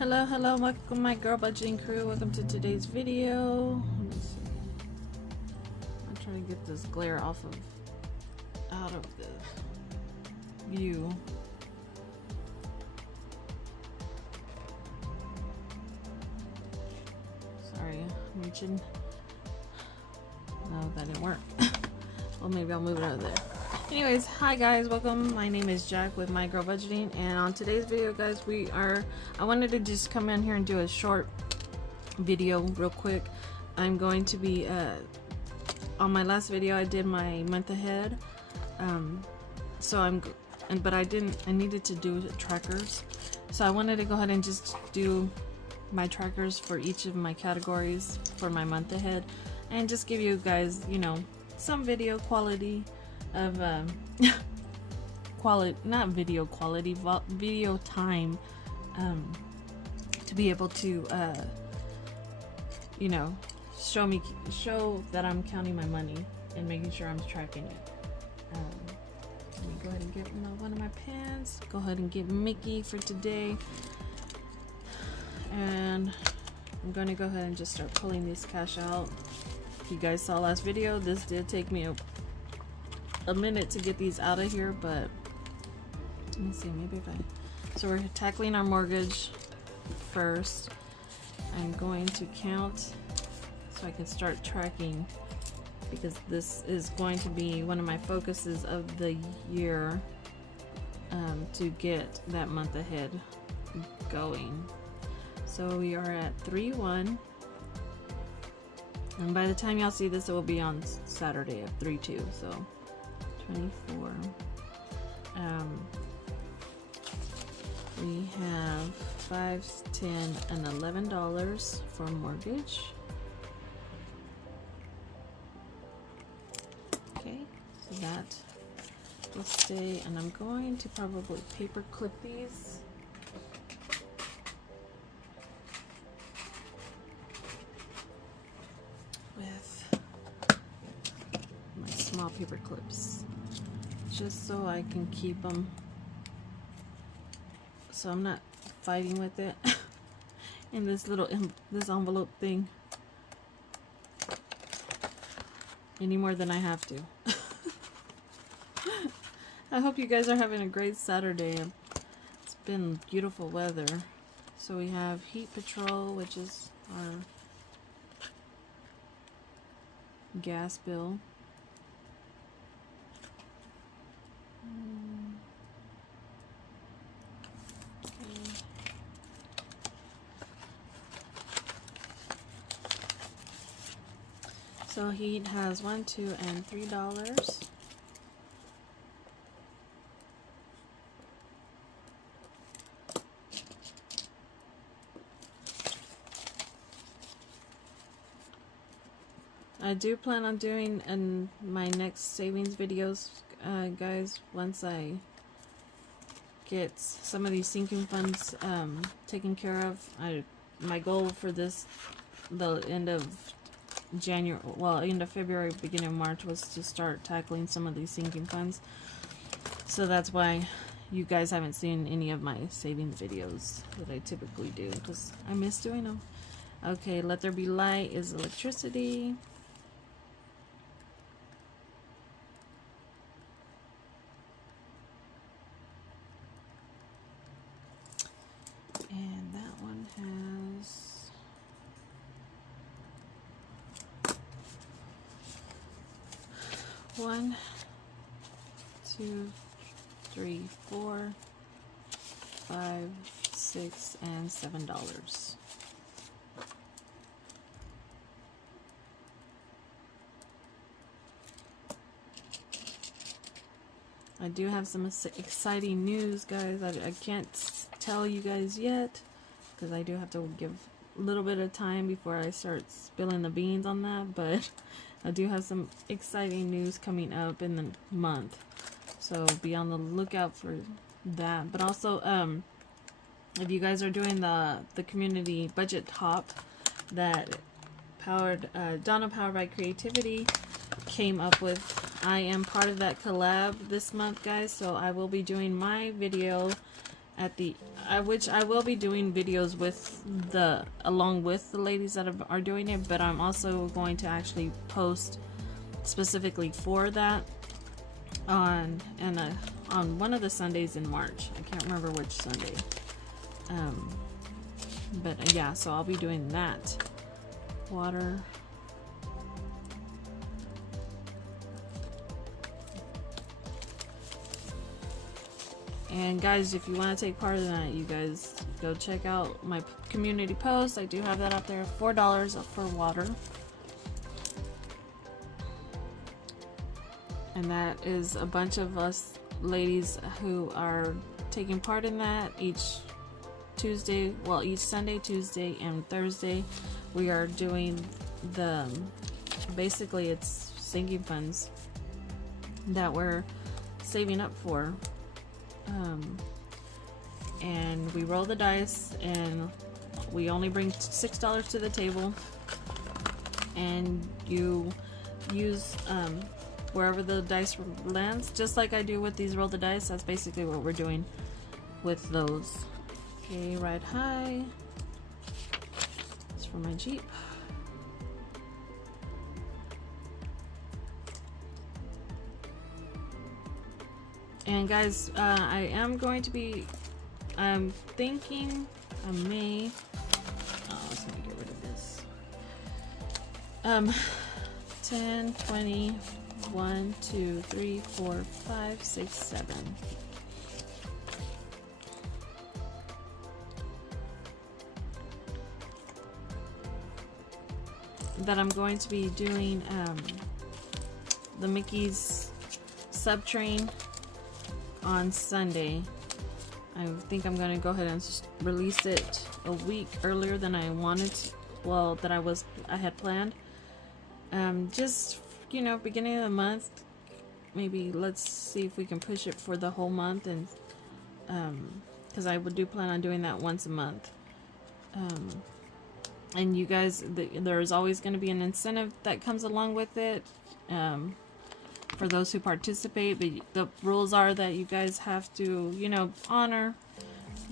Hello, welcome my girl budgeting crew. Welcome to today's video. Let me see. I'm trying to get this glare out of the view. Sorry, I'm reaching. No, that didn't work. Well, maybe I'll move it out of there. Anyways, hi guys, welcome. My name is Jack with My Girl Budgeting, and on today's video, guys, I wanted to just come in here and do a short video real quick. I'm going to be on my last video I did my month ahead, but I needed to do trackers, so I wanted to go ahead and just do my trackers for each of my categories for my month ahead and just give you guys, you know, some video quality of not video quality, video time, to be able to you know, show that I'm counting my money and making sure I'm tracking it. Let me go ahead and get one of my pens. Go ahead and get Mickey for today, and I'm gonna go ahead and just start pulling this cash out. If you guys saw last video, this did take me a minute to get these out of here, but let me see, so we're tackling our mortgage first. I'm going to count so I can start tracking, because this is going to be one of my focuses of the year, to get that month ahead going. So we are at 3-1, and by the time y'all see this, it will be on Saturday of 3-2, so 24. We have $5, $10, and $11 for mortgage. Okay, so that will stay, and I'm going to probably paper clip these. With my small paper clips, just so I can keep them, so I'm not fighting with it in this little this envelope thing any more than I have to. I hope you guys are having a great Saturday. It's been beautiful weather. So we have Heat Patrol, which is our gas bill. So Heat has $1, $2, and $3. I do plan on doing in my next savings videos, guys, once I get some of these sinking funds taken care of. My goal for the end of January, well, end of February, beginning of March, was to start tackling some of these sinking funds. So that's why you guys haven't seen any of my savings videos that I typically do, because I miss doing them. Okay, Let There Be Light is electricity. And that one has $1, $2, $3, $4, $5, $6, and $7. I do have some exciting news, guys. I can't tell you guys yet, because I do have to give a little bit of time before I start spilling the beans on that, but I do have some exciting news coming up in the month, so be on the lookout for that. But also, if you guys are doing the community budget top that Donna Powered by Creativity came up with, I am part of that collab this month, guys, so I will be doing my video at the which I will be doing videos with along with the ladies that are doing it, but I'm also going to actually post specifically for that on one of the Sundays in March. I can't remember which Sunday. But yeah, so I'll be doing that. Water. And guys, if you want to take part in that, you guys go check out my community post. I do have that up there. $4 for water. And that is a bunch of us ladies who are taking part in that each Tuesday, well, each Sunday, Tuesday, and Thursday. We are doing basically it's sinking funds that we're saving up for. And we roll the dice, and we only bring $6 to the table, and you use wherever the dice lands, just like I do with these roll the dice. That's basically what we're doing with those. Okay, ride high. It's for my Jeep. And guys, I am going to be, I'm thinking I may, let's get rid of this. 10, 20, 1, 2, 3, 4, 5, 6, 7. That I'm going to be doing the Mickey's Subtrain on Sunday. I think I'm going to go ahead and release it a week earlier than I wanted to, well, that I had planned. Just, you know, beginning of the month, maybe let's see if we can push it for the whole month, and because I do plan on doing that once a month. And you guys, there's always going to be an incentive that comes along with it. For those who participate, but the rules are that you guys have to, you know, honor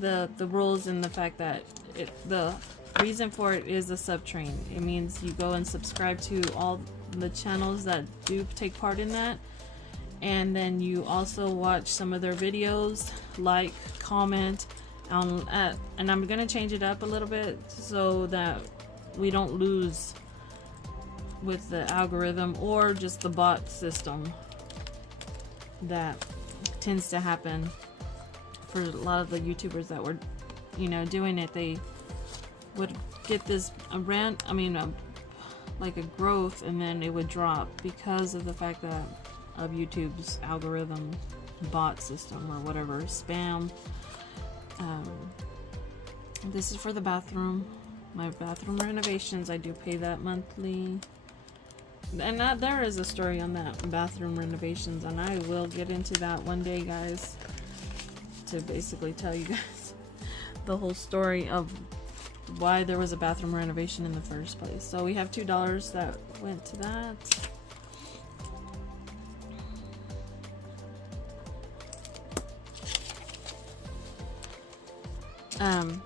the rules, and the fact that the reason for it is a subtrain. It means you go and subscribe to all the channels that do take part in that, and then you also watch some of their videos, like, comment, and I'm gonna change it up a little bit so that we don't lose with the algorithm or just the bot system that tends to happen for a lot of the YouTubers that were, you know, doing it. They would get this like a growth, and then it would drop because of the fact that of YouTube's algorithm bot system or whatever, spam. This is for the bathroom, my bathroom renovations. I do pay that monthly. And there is a story on that bathroom renovations, and I will get into that one day, guys, to basically tell you guys the whole story of why there was a bathroom renovation in the first place. So we have $2 that went to that.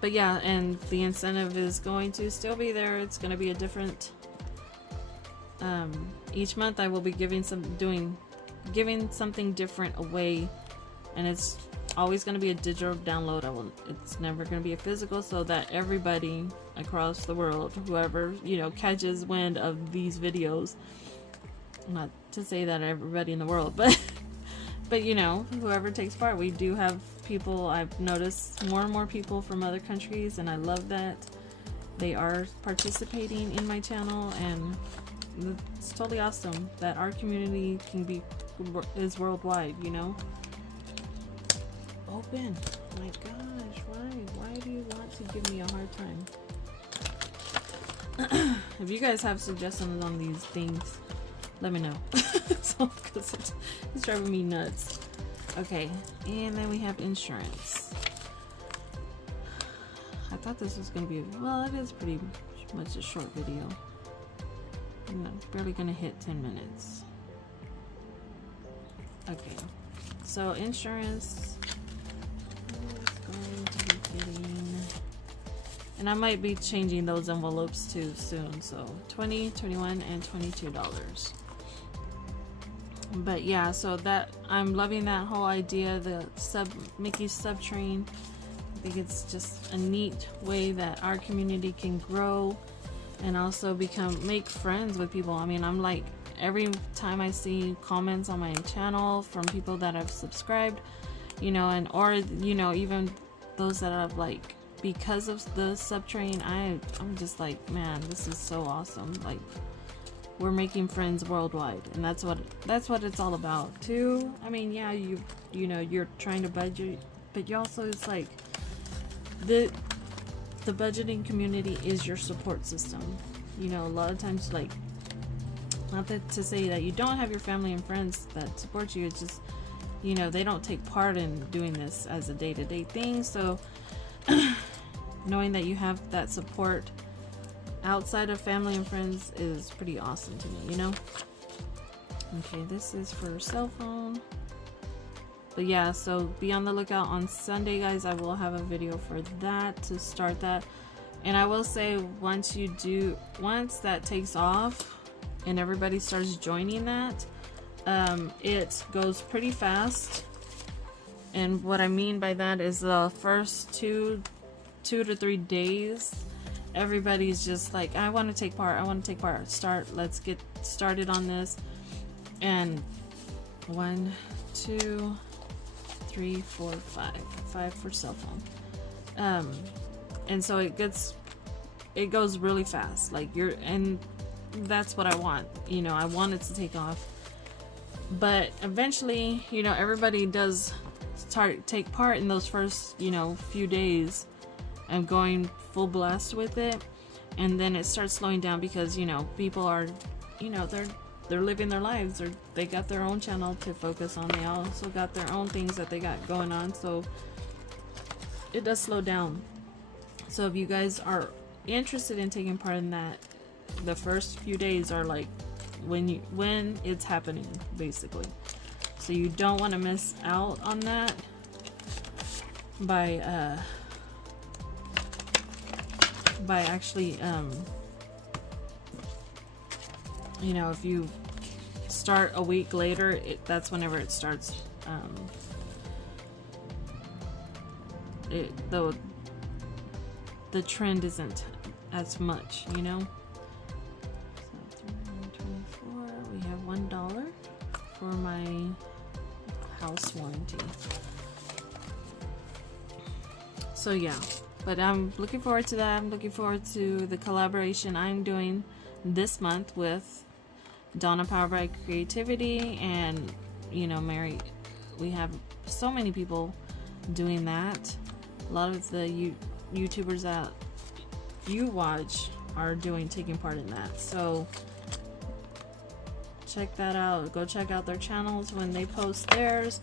But yeah, and the incentive is going to still be there. It's going to be a different each month I will be giving something different away, and it's always going to be a digital download. It's never going to be a physical, so that everybody across the world, whoever, you know, catches wind of these videos, not to say that everybody in the world, but you know, whoever takes part. We do have people, I've noticed more and more people from other countries, and I love that they are participating in my channel, and it's totally awesome that our community is worldwide, you know. Open. My gosh, why do you want to give me a hard time? If you guys have suggestions on these things, let me know. So, because it's driving me nuts. Okay, and then we have insurance. I thought this was gonna be, well, it is pretty much a short video. I'm barely gonna hit 10 minutes. Okay, so insurance. Let's go And I might be changing those envelopes too soon. So $20, $21, and $22. But yeah, so that I'm loving that whole idea, the Mickey sub train. I think it's just a neat way that our community can grow and also make friends with people. I mean, I'm like, every time I see comments on my channel from people that have subscribed, you know, and or you know, even those that have like, because of the sub train, I'm just like, man, this is so awesome. Like, we're making friends worldwide, and that's what it's all about too. I mean, yeah, you know, you're trying to budget, but you also, it's like the budgeting community is your support system. You know, a lot of times, like, not that to say that you don't have your family and friends that support you, it's just, you know, they don't take part in doing this as a day-to-day thing. So knowing that you have that support outside of family and friends is pretty awesome to me, you know. Okay, this is for cell phone. But yeah, so be on the lookout on Sunday, guys. I will have a video for that to start that. And I will say, once that takes off and everybody starts joining that, it goes pretty fast. And what I mean by that is the first two to 3 days, everybody's just like, I want to take part, let's get started on this. And 1, 2, 3, 4, 5 for cell phone. And so it goes really fast. Like, and that's what I want, you know. I want it to take off, but eventually, you know, everybody does take part in those first, you know, few days and going full blast with it, and then it starts slowing down because, you know, people are, you know, they're living their lives, or they got their own channel to focus on. They also got their own things that they got going on, so it does slow down. So if you guys are interested in taking part in that, the first few days are like when it's happening, basically. So you don't want to miss out on that by actually, you know, if you start a week later, that's whenever it starts. The trend isn't as much, you know. So $324. We have $1 for my house warranty. So yeah, but I'm looking forward to that. I'm looking forward to the collaboration I'm doing this month with Donna Power by Creativity and, you know, Mary. We have so many people doing that. A lot of the YouTubers that you watch are taking part in that. So check that out. Go check out their channels when they post theirs.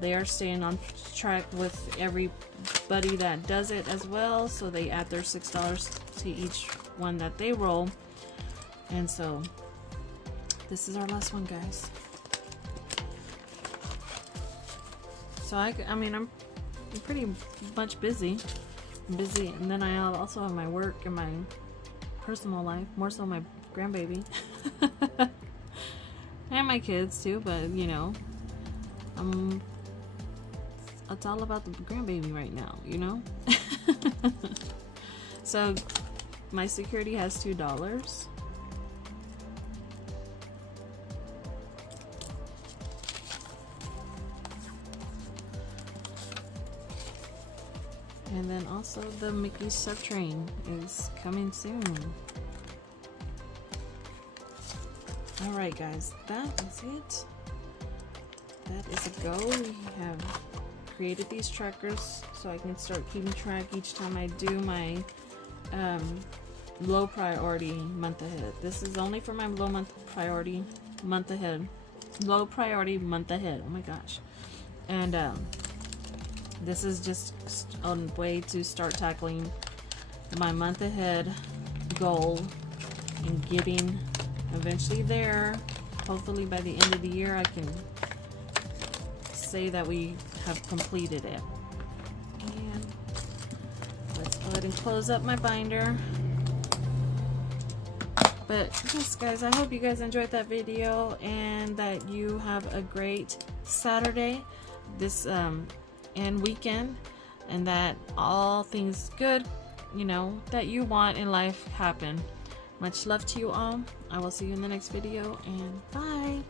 They are staying on track with everybody that does it as well, so they add their $6 to each one that they roll. And so this is our last one, guys. So I mean, I'm pretty much busy, and then I also have my work and my personal life, more so my grandbaby and my kids too, but you know, it's all about the grandbaby right now, you know. So my security has $2. And then also the Mickey sub train is coming soon. Alright guys, that is it. That is a go. We have created these trackers so I can start keeping track each time I do my low priority month ahead. This is only for my low priority month ahead. Low priority month ahead. Oh my gosh. And this is just a way to start tackling my month ahead goal and getting eventually there. Hopefully by the end of the year I can say that we have completed it. And let's go ahead and close up my binder. But yes, guys, I hope you guys enjoyed that video and that you have a great Saturday this and weekend, and that all things good, you know, that you want in life happen. Much love to you all. I will see you in the next video, and bye.